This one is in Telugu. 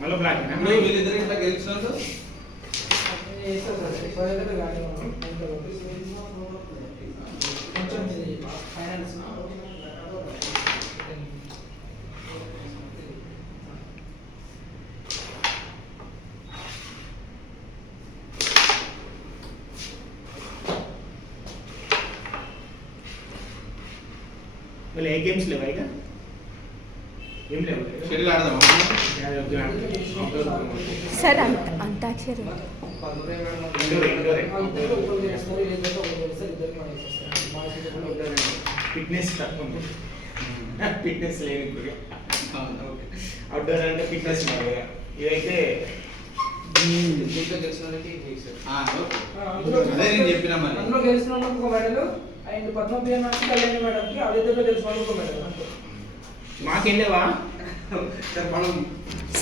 మళ్ళీ బ్లాక్ వీళ్ళిద్దరు ఇట్లా గెలిచినట్టు ఫైనాన్స్ మళ్ళీ ఏ గేమ్స్ లేవా ఇక ఏం లేవు షెటిల్ ఆడదాం సార్ అంతాక్షరి ఫిట్నెస్ తక్కువ ఉంది ఫిట్నెస్ లేదు ఇప్పుడు అవుట్డోర్ అంటే ఫిట్నెస్ ఇవైతే దీంట్లో గెలిచిన వాళ్ళకి అదే నేను చెప్పిన మరి అందులో గెలిచిన వాళ్ళకి ఒక medal and Padmapriya madam Kalyani మేడంకి అవిద్యలో గెలిచిన వాళ్ళకి ఒక మెడల్ అంతే మాకేం లేవా మనం